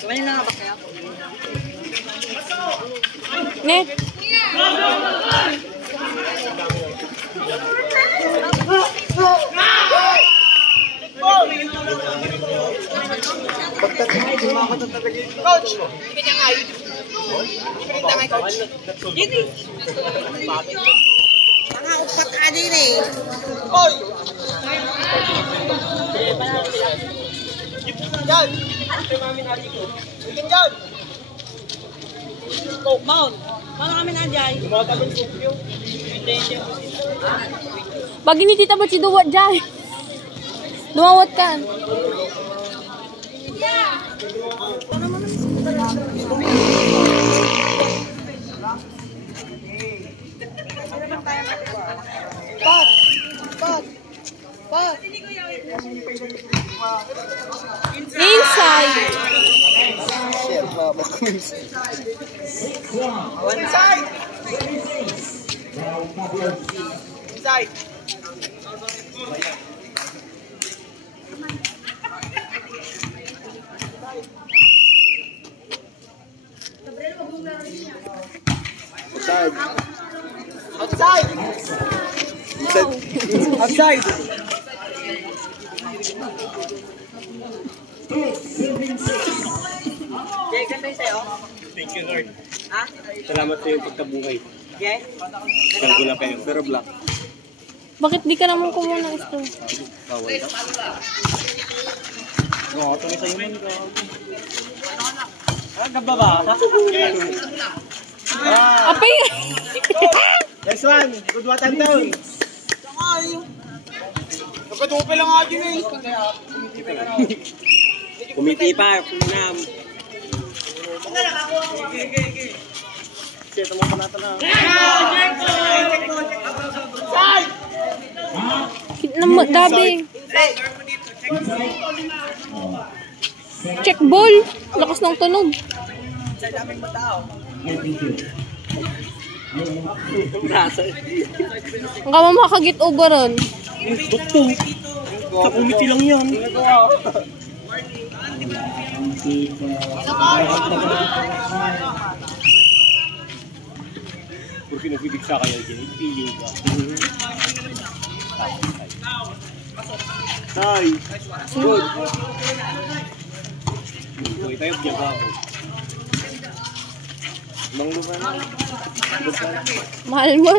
Kumain na nga ba kaya? Ne? Coach! Ibigay nga yun. Ibigay nga coach. Yun eh. Mga upat ka din eh. Oy! Yan! Ibigay yan! Mount! Paano kami nandiyan? Pag ini tita ba si Duwat dyan? Dumawat ka. Pat! Inside! Inside! Inside! Outside! Outside! Outside! Jay, ganda yung sa'yo? Thank you, Lord. Ha? Salamat sa iyong pagkabuhay. Jay? Alam ko na kayo, pero black. Bakit di ka naman kumuha ng gusto? Bawal ka. Oo, ito sa iman ko. Gaba ba? Apay! Next one, good watan down. Nagkatupi lang nga din eh. Kumiti pa, kunam. Siya, tamang panata na. Dabi. Check ball. Lakas ng tunog. Ang kama makakagit overon. Bato. Sa kumiti lang yan. Porque nagbibig sa kanya dyan, feeling ka. Tay! Good! Huwag tayo biyag ako. Mang lupa na. Mahal mo.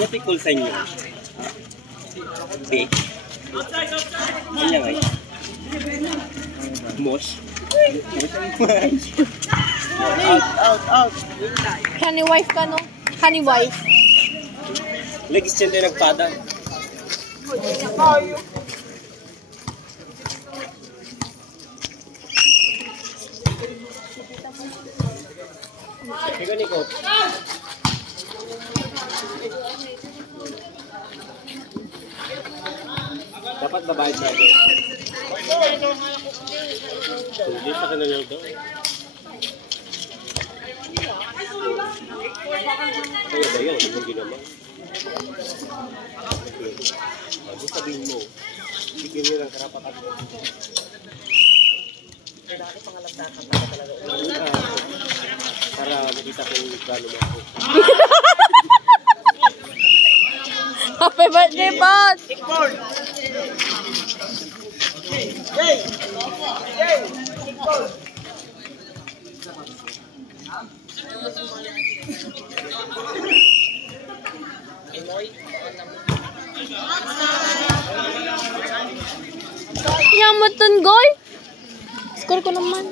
Yatikol sa inyo. Be. Kanya nga. Mosh. Out. Honey wife ka, no? Honey wife. Lagis dyan tayo nagpada. Ikaw, Nico. Dapat babayad sa akin. Hindi sa kanila daw. Kaya ba yun? Hindi naman. Bago sabihin mo, bigyan nyo ng karapatan. Kailangan pangalagtakan na talaga. Para makita kung gano'n mo ako. Happy birthday, Pat! Jay! Yamatan, goy! Score ko naman.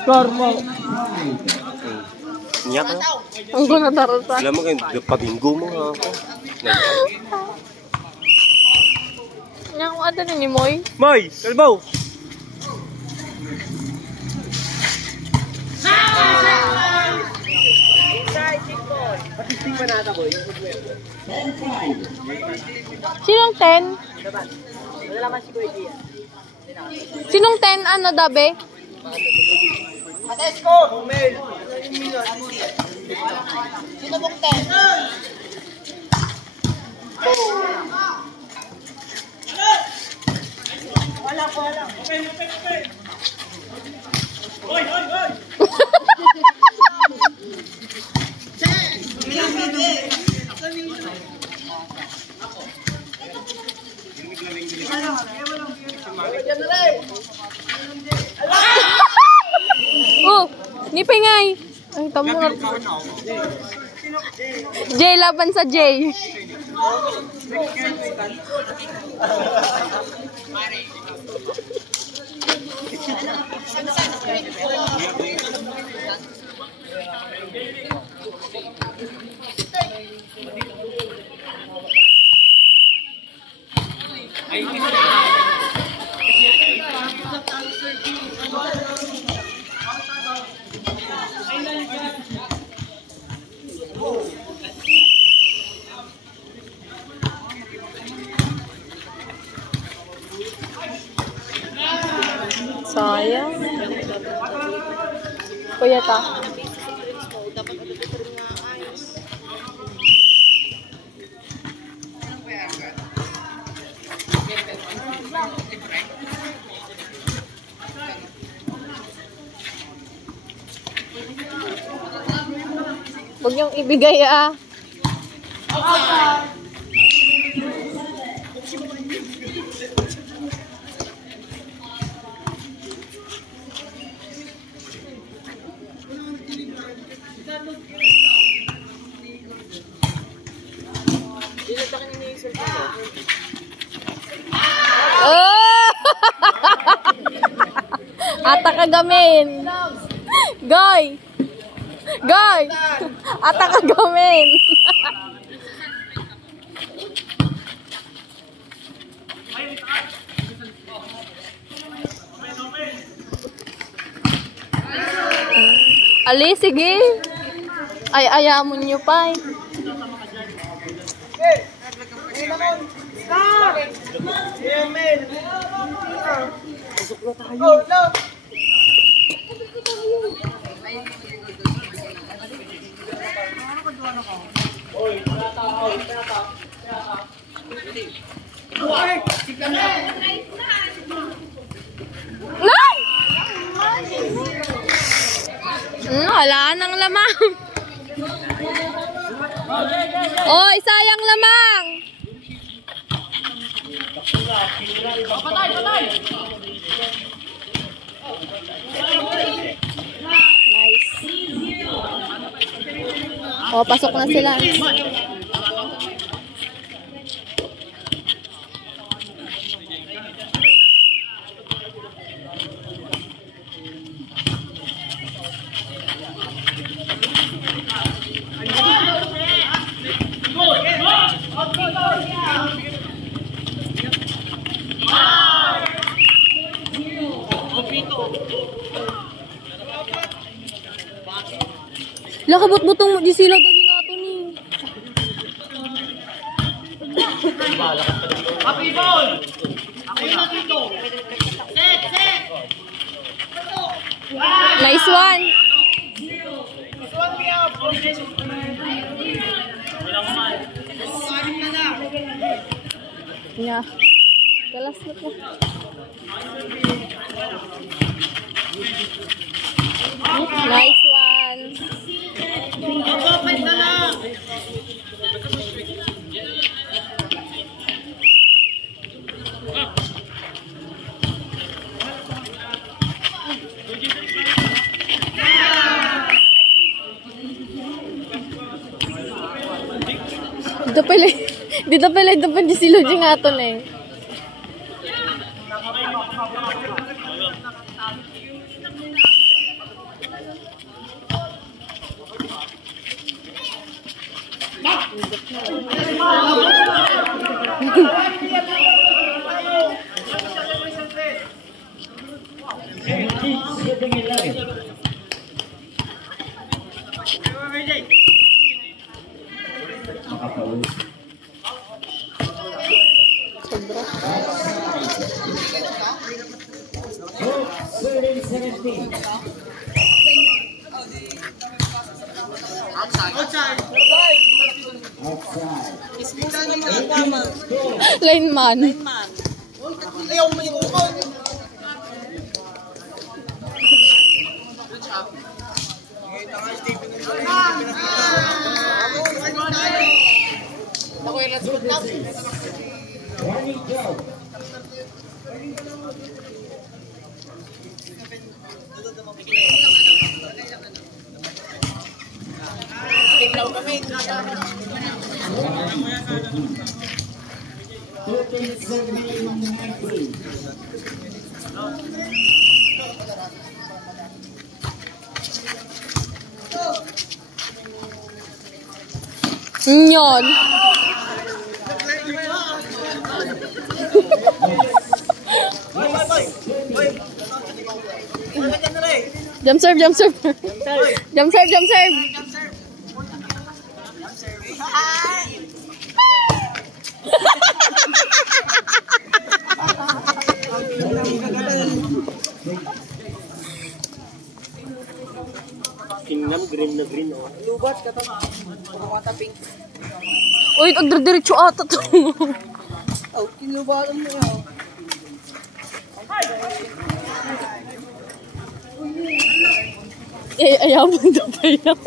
Score mo! Niya ka? Ang guna darosa. Alam mo kayo, pabinggo mo nga ako. Nga ko ata ni Moy. Moy! Kalbaw! Patisting pa nata, boy. Sinong 10? Wala naman si Kuya Gia. Sinong 10 ano, Dabe? Ates ko! Mel! Sino pong 10? Oh, ngipin nga eh. Ay, tamo nga. J laban sa J. Sayang. Kuya ta. Huwag niyong ibigay ah. Oh! Ata kagamin. Goy. Goy. Ata kagamin. Ali, sige. Ay, ayamon nyo pa eh. Wala nang lamang. Oy, sayang lamang. Patay, patay. Nice. Oh, pasok na sila. Lakabot-butong mo di sila daw yung ato ni. Happy ball! Ako na dito. Set, set! Nice one. This one we have. Walang mal. Yeah. Galas na po. Nice one. Open na lang. Dito pala di sila dyan nga ito na eh. Line man. Ayaw mo yung ukon. Ako yung let's go down. Tinglaw kami. Nyon. Jump serve, jump serve. Jump serve, jump serve. Kingnam, green na green, oh. Lubat ka to. Pagkamata pink. Uy, agdiretso ata to. Oh, kinubatan mo yun. Ayaw mo na pa yan.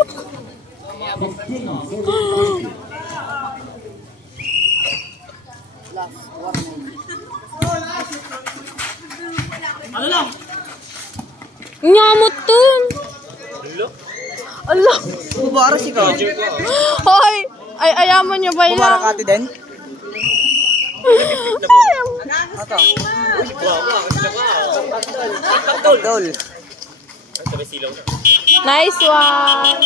Ano lang? Nyamot to. Allah. Bubaras ikaw. Hoy, ayaman niyo ba yan? Bubarak ate din? Ito. Tagdol. Nice one.